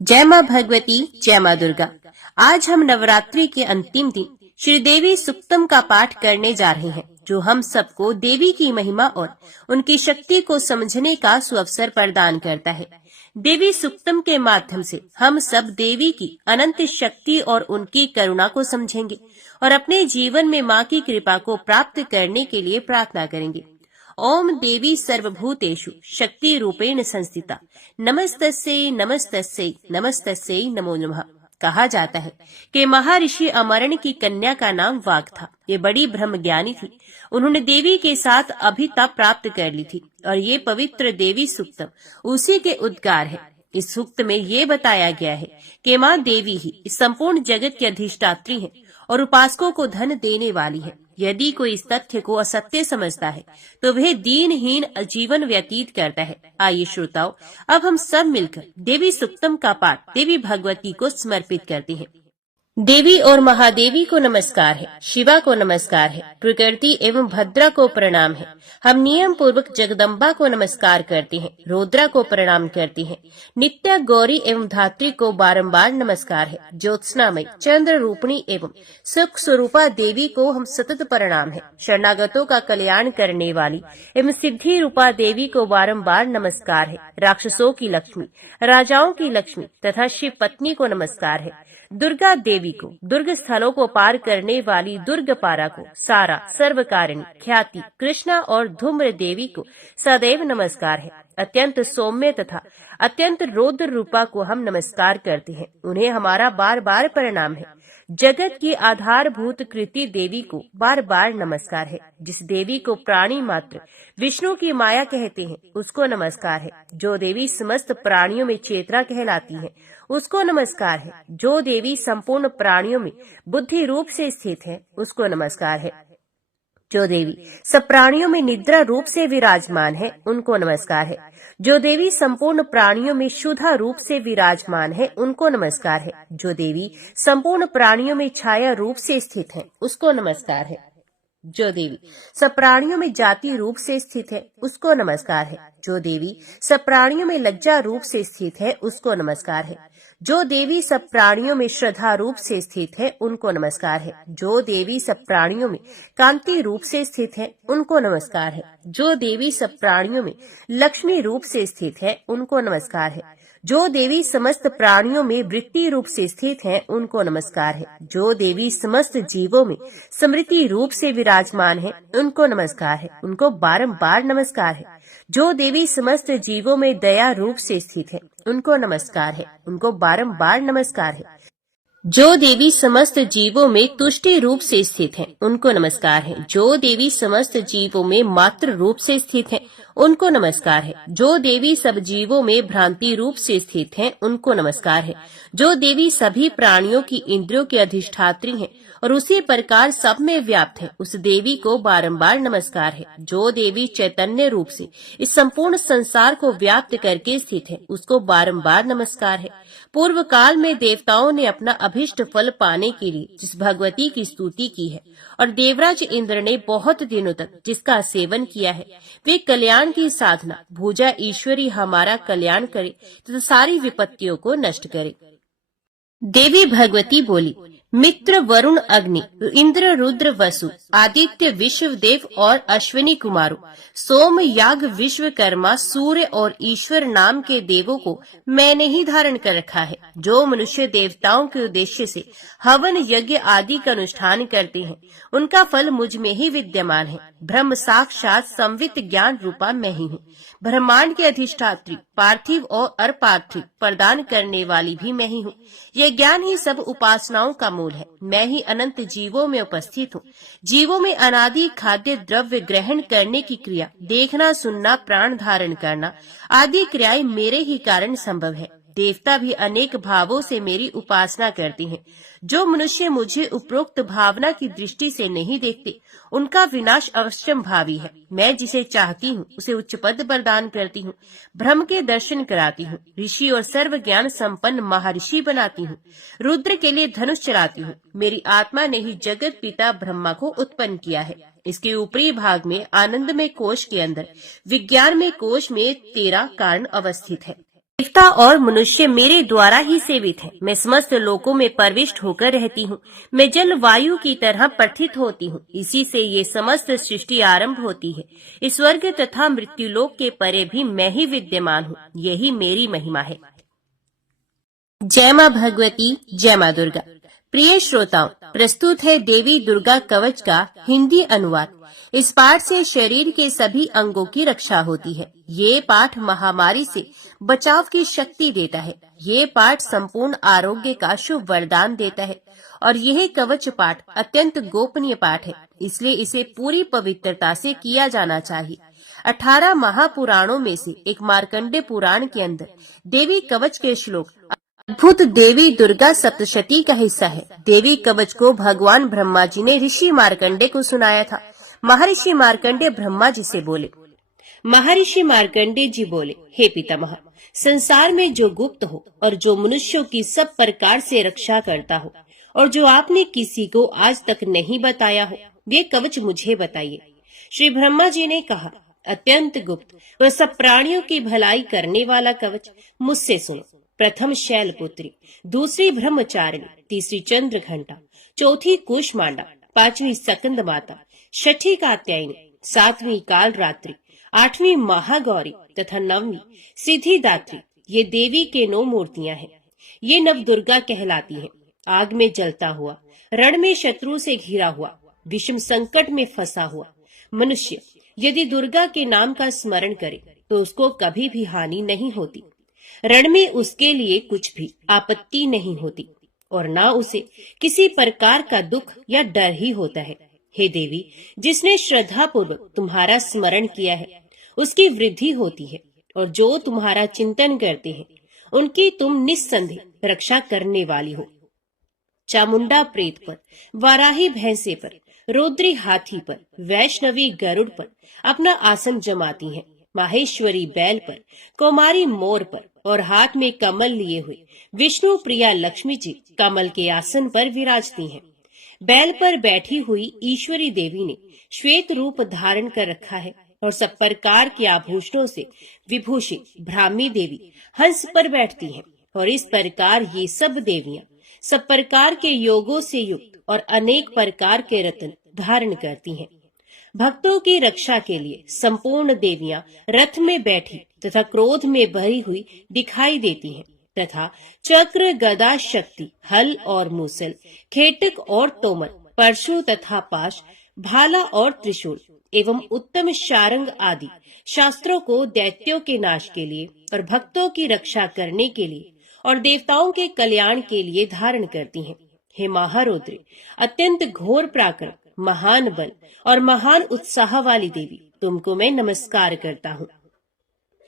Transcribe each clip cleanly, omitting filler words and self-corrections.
जय माँ भगवती, जय माँ दुर्गा। आज हम नवरात्रि के अंतिम दिन श्री देवी सुक्तम का पाठ करने जा रहे हैं, जो हम सबको देवी की महिमा और उनकी शक्ति को समझने का सुअवसर प्रदान करता है। देवी सुक्तम के माध्यम से हम सब देवी की अनंत शक्ति और उनकी करुणा को समझेंगे और अपने जीवन में माँ की कृपा को प्राप्त करने के लिए प्रार्थना करेंगे। ओम देवी सर्वभूतेषु शक्ति रूपेण संस्थिता नमस्तस्यै नमस्तस्यै नमस्तस्यै नमो नमः। कहा जाता है कि महर्षि अमरण की कन्या का नाम वाग था। ये बड़ी ब्रह्मज्ञानी थी। उन्होंने देवी के साथ अभिता प्राप्त कर ली थी और ये पवित्र देवी सूक्तम उसी के उद्गार है। इस सूक्त में ये बताया गया है कि माँ देवी ही इस संपूर्ण जगत की अधिष्ठात्री है और उपासकों को धन देने वाली है। यदि कोई इस तथ्य को असत्य समझता है तो वह दीनहीन जीवन व्यतीत करता है। आइए श्रोताओं, अब हम सब मिलकर देवी सुक्तम का पाठ देवी भगवती को समर्पित करते हैं। देवी और महादेवी को नमस्कार है, शिवा को नमस्कार है, प्रकृति एवं भद्रा को प्रणाम है। हम नियम पूर्वक जगदम्बा को नमस्कार करते हैं, रुद्रा को प्रणाम करते हैं। नित्या गौरी एवं धात्री को बारंबार नमस्कार है। ज्योत्सनामय चंद्र रूपिणी एवं सुख स्वरूपा देवी को हम सतत प्रणाम है। शरणागतों का कल्याण करने वाली एवं सिद्धि रूपा देवी को बारंबार नमस्कार है। राक्षसों की लक्ष्मी, राजाओं की लक्ष्मी तथा शिव पत्नी को नमस्कार है। दुर्गा देवी को, दुर्ग स्थलों को पार करने वाली दुर्ग पारा को, सारा सर्वकारिणी ख्याति कृष्णा और धूम्र देवी को सदैव नमस्कार है। अत्यंत सौम्य तथा अत्यंत रौद्र रूपा को हम नमस्कार करते हैं। उन्हें हमारा बार बार प्रणाम है। जगत की आधारभूत कृति देवी को बार बार नमस्कार है। जिस देवी को प्राणी मात्र विष्णु की माया कहते हैं उसको नमस्कार है। जो देवी समस्त प्राणियों में चेतना कहलाती है उसको नमस्कार है। जो देवी संपूर्ण प्राणियों में बुद्धि रूप से स्थित है उसको नमस्कार है। जो देवी सब प्राणियों में निद्रा रूप से विराजमान है उनको नमस्कार है। जो देवी संपूर्ण प्राणियों में शुद्धा रूप से विराजमान है उनको नमस्कार है। जो देवी संपूर्ण प्राणियों में छाया रूप से स्थित है उसको नमस्कार है। जो देवी सब प्राणियों में जाति रूप से स्थित है उसको नमस्कार है। जो देवी सब प्राणियों में लज्जा रूप से स्थित है उसको नमस्कार है। जो देवी सब प्राणियों में श्रद्धा रूप से स्थित है उनको नमस्कार है। जो देवी सब प्राणियों में कांति रूप से स्थित है उनको नमस्कार है। जो देवी सब प्राणियों में लक्ष्मी रूप से स्थित है उनको नमस्कार है। जो देवी समस्त प्राणियों में वृत्ति रूप से स्थित है उनको नमस्कार है। जो देवी समस्त जीवों में स्मृति रूप से विराजमान है उनको नमस्कार है, उनको बारंबार नमस्कार है। जो देवी समस्त जीवों में दया रूप से स्थित है उनको नमस्कार है, उनको बारंबार नमस्कार है। जो देवी समस्त जीवों में तुष्टि रूप से स्थित है उनको नमस्कार है। जो देवी समस्त जीवों में मात्र रूप से स्थित है उनको नमस्कार है। जो देवी सब जीवों में भ्रांति रूप से स्थित है उनको नमस्कार है। जो देवी सभी प्राणियों की इंद्रियों की अधिष्ठात्री है और उसी प्रकार सब में व्याप्त है उस देवी को बारंबार नमस्कार है। जो देवी चैतन्य रूप से इस संपूर्ण संसार को व्याप्त करके स्थित है उसको बारंबार नमस्कार है। पूर्व काल में देवताओं ने अपना अभिष्ट फल पाने के लिए जिस भगवती की स्तुति की है और देवराज इंद्र ने बहुत दिनों तक जिसका सेवन किया है, वे कल्याण की साधना भुजा ईश्वरी हमारा कल्याण करे तथा सारी विपत्तियों को नष्ट करे। देवी भगवती बोली, मित्र वरुण अग्नि इंद्र रुद्र वसु आदित्य विश्वदेव और अश्विनी कुमारों सोम याग विश्वकर्मा सूर्य और ईश्वर नाम के देवों को मैंने ही धारण कर रखा है। जो मनुष्य देवताओं के उद्देश्य से हवन यज्ञ आदि का अनुष्ठान करते हैं उनका फल मुझ में ही विद्यमान है। ब्रह्म साक्षात संवित ज्ञान रूपा मैं ही हूँ। ब्रह्मांड के अधिष्ठात्री पार्थिव और अपार्थिव प्रदान करने वाली भी मैं ही हूँ। यह ज्ञान ही सब उपासनाओं का मूल है। मैं ही अनंत जीवों में उपस्थित हूँ। जीवों में अनादि खाद्य द्रव्य ग्रहण करने की क्रिया, देखना सुनना प्राण धारण करना आदि क्रियाएं मेरे ही कारण संभव है। देवता भी अनेक भावों से मेरी उपासना करते हैं। जो मनुष्य मुझे उपरोक्त भावना की दृष्टि से नहीं देखते उनका विनाश अवश्यंभावी है। मैं जिसे चाहती हूँ उसे उच्च पद प्रदान करती हूँ, ब्रह्म के दर्शन कराती हूँ, ऋषि और सर्व ज्ञान संपन्न महर्षि बनाती हूँ, रुद्र के लिए धनुष चलाती हूँ। मेरी आत्मा ने ही जगत पिता ब्रह्मा को उत्पन्न किया है। इसके ऊपरी भाग में आनंद में कोश के अंदर विज्ञान में कोश में 13 कारण अवस्थित है। देवता और मनुष्य मेरे द्वारा ही सेवित है। मैं समस्त लोकों में प्रविष्ट होकर रहती हूँ। मैं जल वायु की तरह प्रथित होती हूँ। इसी से ये समस्त सृष्टि आरंभ होती है। इस स्वर्ग तथा मृत्युलोक के परे भी मैं ही विद्यमान हूँ। यही मेरी महिमा है। जय मां भगवती, जय मां दुर्गा। प्रिय श्रोताओं, प्रस्तुत है देवी दुर्गा कवच का हिंदी अनुवाद। इस पाठ से शरीर के सभी अंगों की रक्षा होती है। ये पाठ महामारी से बचाव की शक्ति देता है। ये पाठ संपूर्ण आरोग्य का शुभ वरदान देता है और यह कवच पाठ अत्यंत गोपनीय पाठ है, इसलिए इसे पूरी पवित्रता से किया जाना चाहिए। 18 महापुराणों में से एक मार्कंडे पुराण के अंदर देवी कवच के श्लोक अद्भुत देवी दुर्गा सप्तशती का हिस्सा है। देवी कवच को भगवान ब्रह्मा जी ने ऋषि मार्कंडे को सुनाया था। महर्षि मार्कंडे ब्रह्मा जी से बोले। महर्षि मार्कंडे जी बोले, हे पितामह, संसार में जो गुप्त हो और जो मनुष्यों की सब प्रकार से रक्षा करता हो और जो आपने किसी को आज तक नहीं बताया हो, वे कवच मुझे बताइए। श्री ब्रह्मा जी ने कहा, अत्यंत गुप्त व सब प्राणियों की भलाई करने वाला कवच मुझसे सुनो। प्रथम शैलपुत्री, दूसरी ब्रह्मचारिणी, तीसरी चंद्र घंटा, चौथी कुष्मांडा, पांचवी सकंद माता, छठी कात्यायनी, सातवीं काल रात्रि, आठवीं महागौरी तथा नववीं सिद्धिदात्री। ये देवी के 9 मूर्तियां हैं। ये नव दुर्गा कहलाती हैं। आग में जलता हुआ, रण में शत्रु से घिरा हुआ, विषम संकट में फंसा हुआ मनुष्य यदि दुर्गा के नाम का स्मरण करे तो उसको कभी भी हानि नहीं होती। रण में उसके लिए कुछ भी आपत्ति नहीं होती और न उसे किसी प्रकार का दुख या डर ही होता है। हे देवी, जिसने श्रद्धा पूर्वक तुम्हारा स्मरण किया है उसकी वृद्धि होती है और जो तुम्हारा चिंतन करते हैं उनकी तुम निस्संदेह रक्षा करने वाली हो। चामुंडा प्रेत पर, वाराही भैंसे पर, रुद्री हाथी पर, वैष्णवी गरुड़ पर अपना आसन जमाती हैं। माहेश्वरी बैल पर, कौमारी मोर पर और हाथ में कमल लिए हुए विष्णु प्रिया लक्ष्मी जी कमल के आसन पर विराजती हैं। बैल पर बैठी हुई ईश्वरी देवी ने श्वेत रूप धारण कर रखा है और सब प्रकार के आभूषणों से विभूषित ब्राह्मी देवी हंस पर बैठती हैं। और इस प्रकार ये सब देवियां सब प्रकार के योगों से युक्त और अनेक प्रकार के रत्न धारण करती हैं। भक्तों की रक्षा के लिए संपूर्ण देवियां रथ में बैठी तथा क्रोध में भरी हुई दिखाई देती हैं तथा चक्र, गदा, शक्ति, हल और मूसल, खेटक और तोमर, परशु तथा पाश, भाला और त्रिशूल एवं उत्तम शारंग आदि शास्त्रों को दैत्यों के नाश के लिए और भक्तों की रक्षा करने के लिए और देवताओं के कल्याण के लिए धारण करती हैं। हे महारौद्री, अत्यंत घोर पराक्रम, महान बल और महान उत्साह वाली देवी, तुमको मैं नमस्कार करता हूँ।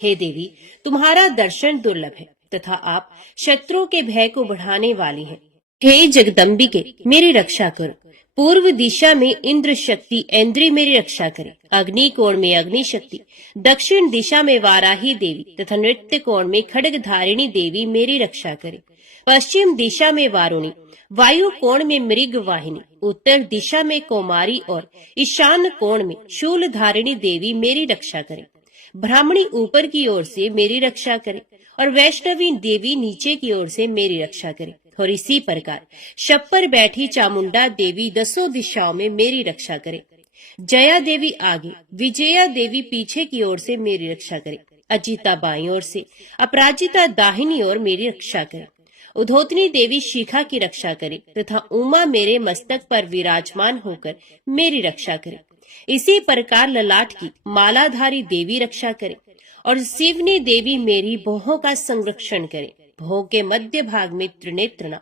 हे देवी, तुम्हारा दर्शन दुर्लभ है तथा आप शत्रुओं के भय को बढ़ाने वाली हैं। हे जगदम्बिके, मेरी रक्षा करो। पूर्व दिशा में इंद्र शक्ति इंद्री मेरी रक्षा करे। अग्नि कोण में अग्नि शक्ति, दक्षिण दिशा में वाराही देवी तथा नृत्य कोण में खड्ग धारिणी देवी मेरी रक्षा करे। पश्चिम दिशा में वारुणी, वायु कोण में मृग वाहिनी, उत्तर दिशा में कौमारी और ईशान कोण में शूल धारिणी देवी मेरी रक्षा करे। ब्राह्मणी ऊपर की ओर से मेरी रक्षा करे और वैष्णवी देवी नीचे की ओर से मेरी रक्षा करे। और इसी प्रकार शव पर बैठी चामुंडा देवी 10 दिशाओं में मेरी रक्षा करे। जया देवी आगे, विजया देवी पीछे की ओर से मेरी रक्षा करे। अजिता बाईं ओर से, अपराजिता दाहिनी ओर मेरी रक्षा करे। उधोतनी देवी शिखा की रक्षा करे तथा उमा मेरे मस्तक पर विराजमान होकर मेरी रक्षा करे। इसी प्रकार ललाट की मालाधारी देवी रक्षा करे और शिवनी देवी मेरी भौहों का संरक्षण करे। भौं के मध्य भाग में त्रिनेत्रणा,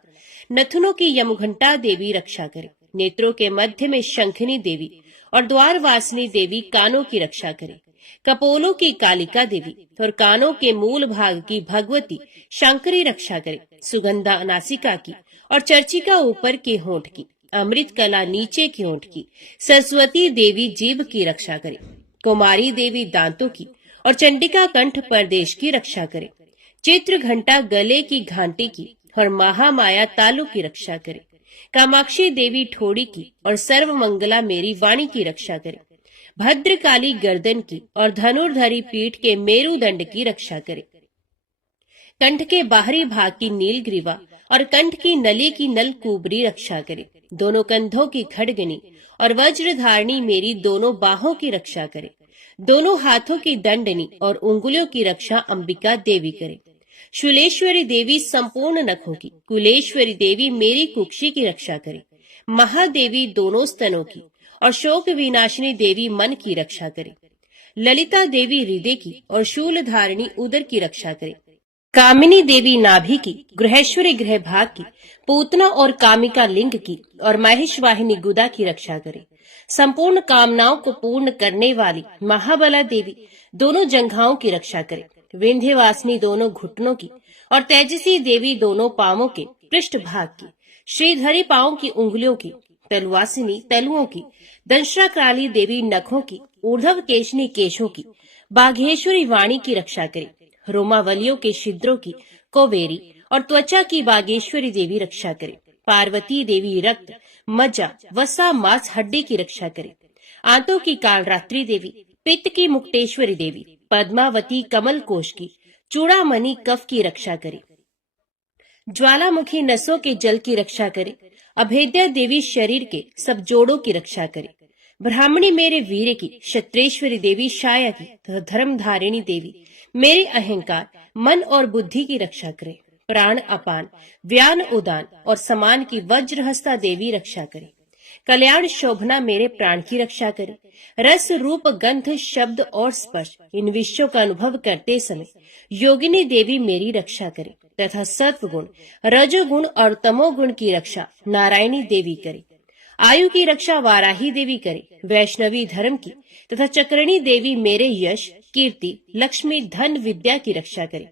नथुनों की यमघंटा देवी रक्षा करे। नेत्रों के मध्य में शंखनी देवी और द्वारवासिनी देवी कानों की रक्षा करे। कपोलों की कालिका देवी और कानों के मूल भाग की भगवती शंकरी रक्षा करे। सुगंधा नासिका की और चर्चिका ऊपर के होंठ की, अमृत कला नीचे के होंठ की, सरस्वती देवी जीभ की रक्षा करे। कुमारी देवी दांतों की और चंडिका कंठ प्रदेश की रक्षा करे। चित्र घंटा गले की घंटी की और महामाया तालु की रक्षा करे। कामाक्षी देवी ठोड़ी की और सर्व मंगला मेरी वाणी की रक्षा करे। भद्रकाली गर्दन की और धनुर्धरी पीठ के मेरुदंड की रक्षा करे। कंठ के बाहरी भाग की नील ग्रीवा और कंठ की नली की नलकूबरी रक्षा करे। दोनों कंधों की खड़गनी और वज्र धारणी मेरी दोनों बाहों की रक्षा करे। दोनों हाथों की दंडनी और उंगलियों की रक्षा अंबिका देवी करे। शूलेश्वरी देवी संपूर्ण नखों की, कुलेश्वरी देवी मेरी कुक्षी की रक्षा करे। महादेवी दोनों स्तनों की और शोक विनाशिनी देवी मन की रक्षा करे। ललिता देवी हृदय की और शूल धारिणी उदर की रक्षा करे। कामिनी देवी नाभि की, गृहेश्वरी गृह भाग की, पूतना और कामिका लिंग की और महेशवाहिनी गुदा की रक्षा करे। संपूर्ण कामनाओं को पूर्ण करने वाली महाबला देवी दोनों जंघाओं की रक्षा करे। विंध्यवासिनी दोनों घुटनों की और तेजसी देवी दोनों पांवों के पृष्ठ भाग की। श्रीधरी पांवों की उंगलियों की, तलवासिनी तलुओं की, दंश्राकाली देवी नखों की, ऊर्ध्व केशनी केशों की, बाघेश्वरी वाणी की रक्षा करे। रोमावलियों के छिद्रों की, कोवेरी और त्वचा की बागेश्वरी देवी रक्षा करे। पार्वती देवी रक्त, मज्जा, वसा, मांस, हड्डी की रक्षा करे। आंतों की कालरात्रि देवी, पित्त की मुक्तेश्वरी देवी, पद्मावती कमल कोश की, चूड़ामणि कफ की रक्षा करे। ज्वालामुखी नसों के जल की रक्षा करे। अभेद्या देवी शरीर के सब जोड़ों की रक्षा करे। ब्राह्मणी मेरे वीर की, क्षत्रेश्वरी देवी शाया की तथा धर्मधारिणी देवी मेरे अहंकार, मन और बुद्धि की रक्षा करे। प्राण अपान, व्यान उदान और समान की वज्रहस्ता देवी रक्षा करे। कल्याण शोभना मेरे प्राण की रक्षा करे। रस रूप गंध शब्द और स्पर्श इन विषयों का अनुभव करते समय योगिनी देवी मेरी रक्षा करे तथा सत्वगुण, रजोगुण और तमोगुण की रक्षा नारायणी देवी करे। आयु की रक्षा वाराही देवी करे। वैष्णवी धर्म की तथा चक्रणी देवी मेरे यश, कीर्ति, लक्ष्मी, धन, विद्या की रक्षा करे।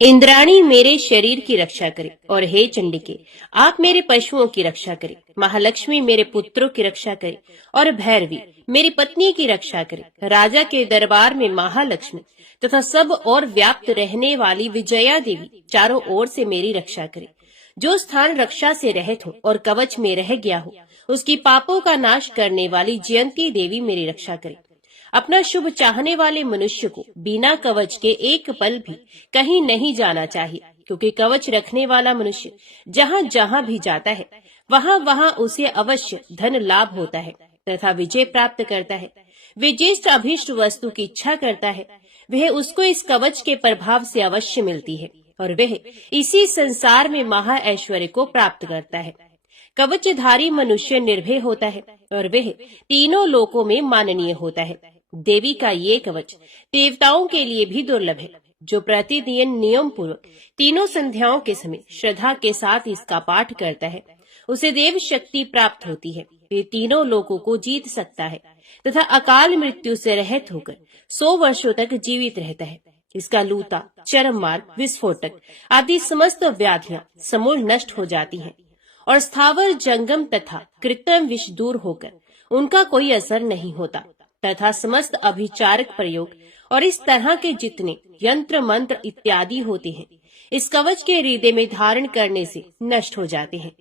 इंद्राणी मेरे शरीर की रक्षा करे। और हे चंडिके, आप मेरे पशुओं की रक्षा करे। महालक्ष्मी मेरे पुत्रों की रक्षा करे और भैरवी मेरी पत्नी की रक्षा करे। राजा के दरबार में महालक्ष्मी तथा सब और व्याप्त रहने वाली विजया देवी चारों ओर से मेरी रक्षा करे। जो स्थान रक्षा से रहित हो और कवच में रह गया हो, उसकी पापों का नाश करने वाली जयंती देवी मेरी रक्षा करे। अपना शुभ चाहने वाले मनुष्य को बिना कवच के एक पल भी कहीं नहीं जाना चाहिए, क्योंकि कवच रखने वाला मनुष्य जहाँ जहाँ भी जाता है वहाँ वहाँ उसे अवश्य धन लाभ होता है तथा विजय प्राप्त करता है। वे जिस अभीष्ट वस्तु की इच्छा करता है वह उसको इस कवच के प्रभाव से अवश्य मिलती है और वह इसी संसार में महा ऐश्वर्य को प्राप्त करता है। कवचधारी मनुष्य निर्भय होता है और वह तीनों लोकों में माननीय होता है। देवी का ये कवच देवताओं के लिए भी दुर्लभ है। जो प्रतिदिन नियम पूर्वक तीनों संध्याओं के समय श्रद्धा के साथ इसका पाठ करता है उसे देव शक्ति प्राप्त होती है। वे तीनों लोकों को जीत सकता है तथा अकाल मृत्यु से रहित होकर 100 वर्षों तक जीवित रहता है। इसका लूता, चरम मार्ग, विस्फोटक आदि समस्त व्याधियां समूल नष्ट हो जाती हैं और स्थावर जंगम तथा कृत्रिम विष दूर होकर उनका कोई असर नहीं होता तथा समस्त अभिचारक प्रयोग और इस तरह के जितने यंत्र मंत्र इत्यादि होते हैं इस कवच के हृदय में धारण करने से नष्ट हो जाते हैं।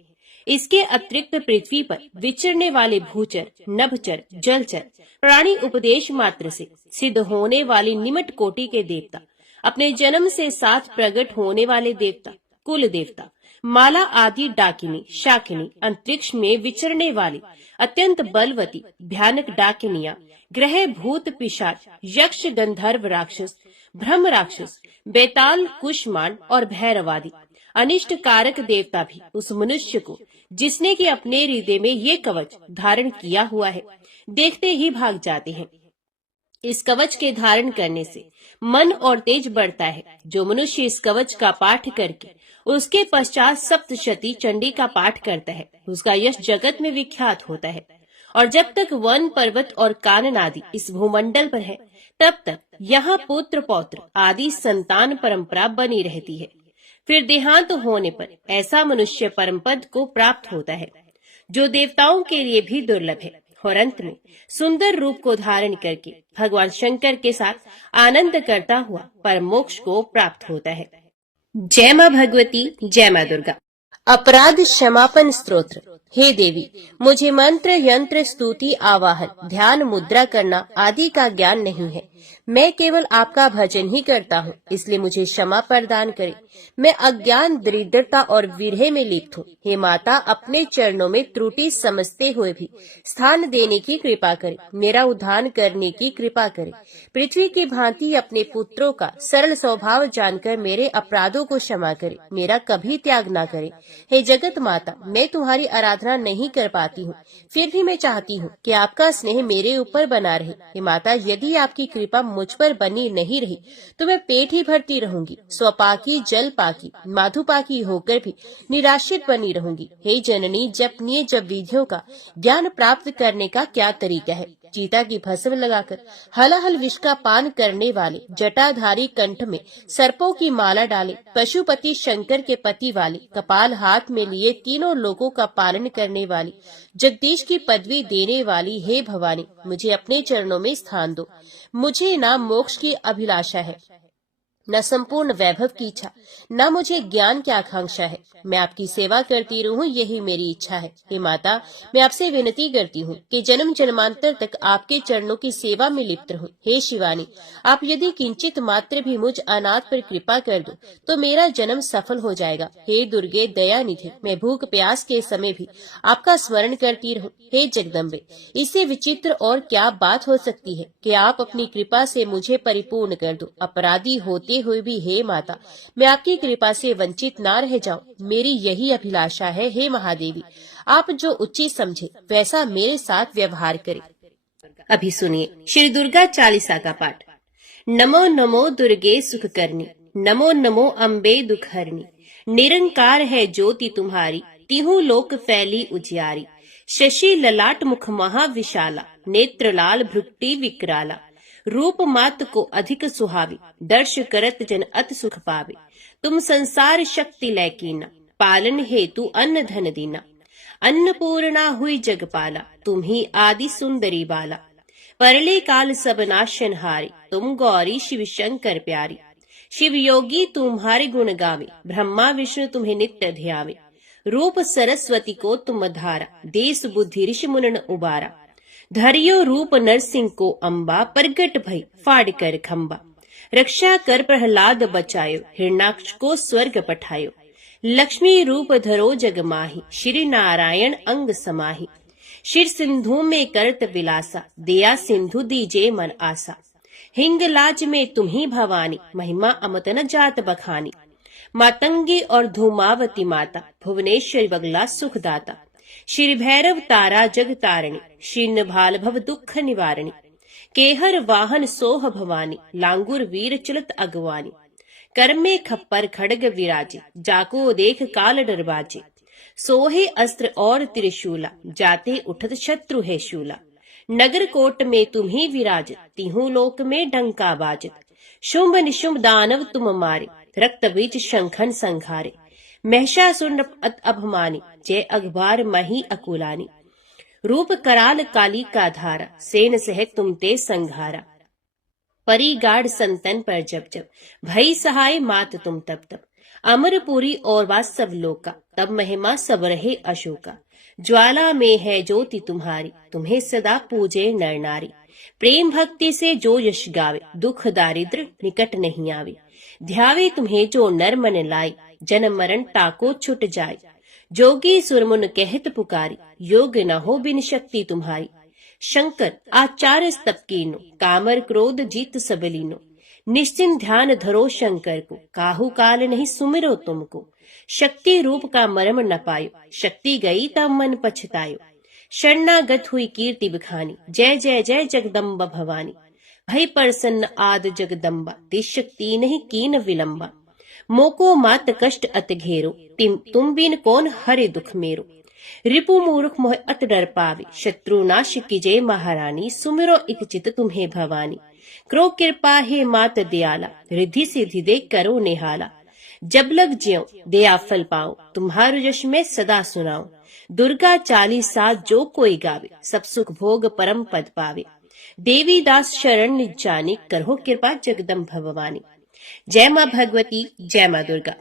इसके अतिरिक्त पृथ्वी पर विचरने वाले भूचर, नभचर, जलचर प्राणी उपदेश मात्र से सिद्ध होने वाली निमट कोटि के देवता, अपने जन्म से साथ प्रकट होने वाले देवता, कुल देवता, माला आदि डाकिनी, शाकिनी, अंतरिक्ष में विचरने वाली अत्यंत बलवती भयानक डाकिनियां, ग्रह, भूत, पिशाच, यक्ष, गंधर्व राक्षस, ब्रह्म राक्षस, बेताल, कुष्मांड और भैरवादी अनिष्ट कारक देवता भी उस मनुष्य को जिसने कि अपने हृदय में ये कवच धारण किया हुआ है देखते ही भाग जाते हैं। इस कवच के धारण करने से मन और तेज बढ़ता है। जो मनुष्य इस कवच का पाठ करके उसके पश्चात सप्तशती चंडी का पाठ करता है उसका यश जगत में विख्यात होता है। और जब तक वन, पर्वत और कानन आदि इस भूमंडल पर है तब तक यहाँ पुत्र पौत्र आदि संतान परंपरा बनी रहती है। फिर देहांत होने पर ऐसा मनुष्य परम पद को प्राप्त होता है जो देवताओं के लिए भी दुर्लभ है और अंत में सुंदर रूप को धारण करके भगवान शंकर के साथ आनंद करता हुआ परम मोक्ष को प्राप्त होता है। जय मां भगवती, जय मां दुर्गा। अपराध क्षमापन स्तोत्र। हे देवी, मुझे मंत्र, यंत्र, स्तुति, आवाहन, ध्यान, मुद्रा करना आदि का ज्ञान नहीं है। मैं केवल आपका भजन ही करता हूँ, इसलिए मुझे क्षमा प्रदान करें। मैं अज्ञान, दरिद्रता और विरह में लिप्त हूँ। हे माता, अपने चरणों में त्रुटि समझते हुए भी स्थान देने की कृपा करें। मेरा उद्धार करने की कृपा करें। पृथ्वी की भांति अपने पुत्रों का सरल स्वभाव जानकर मेरे अपराधों को क्षमा करें। मेरा कभी त्याग न करें। हे जगत माता, मैं तुम्हारी आराधना नहीं कर पाती हूँ, फिर भी मैं चाहती हूँ कि आपका स्नेह मेरे ऊपर बना रहे। हे माता, यदि आपकी कृपा मुझ पर बनी नहीं रही तो मैं पेट ही भरती रहूंगी, स्वपाकी जल पाकी माधुपाकी होकर भी निराश्रित बनी रहूंगी। हे जननी, जपनीय जप विधियों का ज्ञान प्राप्त करने का क्या तरीका है? चीता की भस्म लगाकर हलाहल विष का पान करने वाले, जटाधारी कंठ में सर्पों की माला डाले, पशुपति शंकर के पति वाले, कपाल हाथ में लिए तीनों लोगों का पालन करने वाली, जगदीश की पदवी देने वाली, हे भवानी, मुझे अपने चरणों में स्थान दो। मुझे ना मोक्ष की अभिलाषा है, न संपूर्ण वैभव की इच्छा, न मुझे ज्ञान की आकांक्षा है। मैं आपकी सेवा करती रहूं, यही मेरी इच्छा है। हे माता, मैं आपसे विनती करती हूँ कि जन्म जन्मांतर तक आपके चरणों की सेवा में लिप्त रहूं। हे शिवानी, आप यदि किंचित मात्र भी मुझ अनाथ पर कृपा कर दो तो मेरा जन्म सफल हो जाएगा। हे दुर्गे दयानिधि, मैं भूख प्यास के समय भी आपका स्मरण करती रहूं। हे जगदम्बे, इससे विचित्र और क्या बात हो सकती है कि आप अपनी कृपा से मुझे परिपूर्ण कर दो। अपराधी होते हुए भी हे माता, मैं आपकी कृपा से वंचित ना रह जाऊं, मेरी यही अभिलाषा है। हे महादेवी, आप जो उचित समझे वैसा मेरे साथ व्यवहार करें। अभी सुनिए श्री दुर्गा चालीसा का पाठ। नमो नमो दुर्गे सुख करनी, नमो नमो अम्बे दुख हरनी। निरंकार है ज्योति तुम्हारी, तिहु लोक फैली उजियारी। शशि ललाट मुख महाविशाला, नेत्र लाल भ्रुकुटी विकराला। रूप मात को अधिक सुहावी, दर्श करत जन अत सुख पावे। तुम संसार शक्ति लैकीना, पालन हेतु अन्न धन दीना। अन्नपूर्णा हुई जगपाला, तुम ही आदि सुंदरी बाला। परले काल सब नाशन हारी, तुम गौरी शिव शंकर प्यारी। शिव योगी तुम्हारे गुण गावे, ब्रह्मा विष्णु तुम्हें नित्य ध्यावे। रूप सरस्वती को तुम धारा, देश बुद्धि ऋषि मुनन उबारा। धरियो रूप नरसिंह को अम्बा, प्रगट भई फाड़ कर खम्बा। रक्षा कर प्रहलाद बचायो, हिरणाक्ष को स्वर्ग पठायो। लक्ष्मी रूप धरो जग माही, श्री नारायण अंग समाही। शिर सिंधु में करत विलासा, दिया सिंधु दीजे मन आसा। हिंगलाज में तुम्ही भवानी, महिमा अमत न जात बखानी। मातंगी और धूमावती माता, भुवनेश्वरी बगला सुखदाता। श्री भैरव तारा जग तारिणी, शीर्ण भाल भव दुख निवारणी। केहर वाहन सोह भवानी, लांगुर वीर चलत अगवानी। कर में खप्पर खड़ग विराजे, जाको देख काल डर बाजे। सोहे अस्त्र और त्रिशूला, जाते उठत शत्रु है शूला। नगर कोट में तुम्ही विराजत, तिहु लोक में डंका बाजत। शुंभ निशुंभ दानव तुम मारे, रक्त बीज शंखन संघारे। महिषासुर अभमानी, जय अखबार मही अकुलानी। रूप कराल काली का धारा, सेन सहित तुम ते संघारा। परिगाढ़ संतन पर जब जब, भई सहाय मात तुम तब तब। अमरपुरी और वास्तव लोका, तब महिमा सब रहे अशोका। ज्वाला में है ज्योति तुम्हारी, तुम्हें सदा पूजे नर नारी। प्रेम भक्ति से जो यश गावे, दुख दारिद्र निकट नहीं आवे। ध्यावे तुम्हें जो नर मन लाए, जन्म मरण टाको छुट जाए। जोगी सुरमुन कहत पुकारी, योग न हो बिन शक्ति तुम्हारी। शंकर आचार्य स्तप कीनो, कामर क्रोध जीत सबलीनो। निश्चिंत ध्यान धरो शंकर को, काहू काल नहीं सुमिरो तुमको। शक्ति रूप का मर्म न पायो, शक्ति गई तब मन पछतायो। शरणागत हुई कीर्ति बखानी, जय जय जय जगदम्बा भवानी। भई प्रसन्न आद जगदम्बा, तिस शक्ति नहीं कीन विलंबा। मोको मात कष्ट अत घेरो, तुम बिन कौन हरे दुख मेरो। रिपु मूर्ख मोह अत डर पावे, शत्रु नाश कीजे महारानी। सुमिरो इक चित तुम्हें भवानी, करो कृपा हे मात दयाला। रिद्धि सिद्धि दे करो निहाला, जब लग ज्यों दया फल पाओ। तुम्हारो यश में सदा सुनाओ। दुर्गा चालीसा जो कोई गावे, सब सुख भोग परम पद पावे। देवी दास शरण निज जानी, करहो कृपा जगदम्ब भवानी। जय माँ भगवती, जय माँ दुर्गा।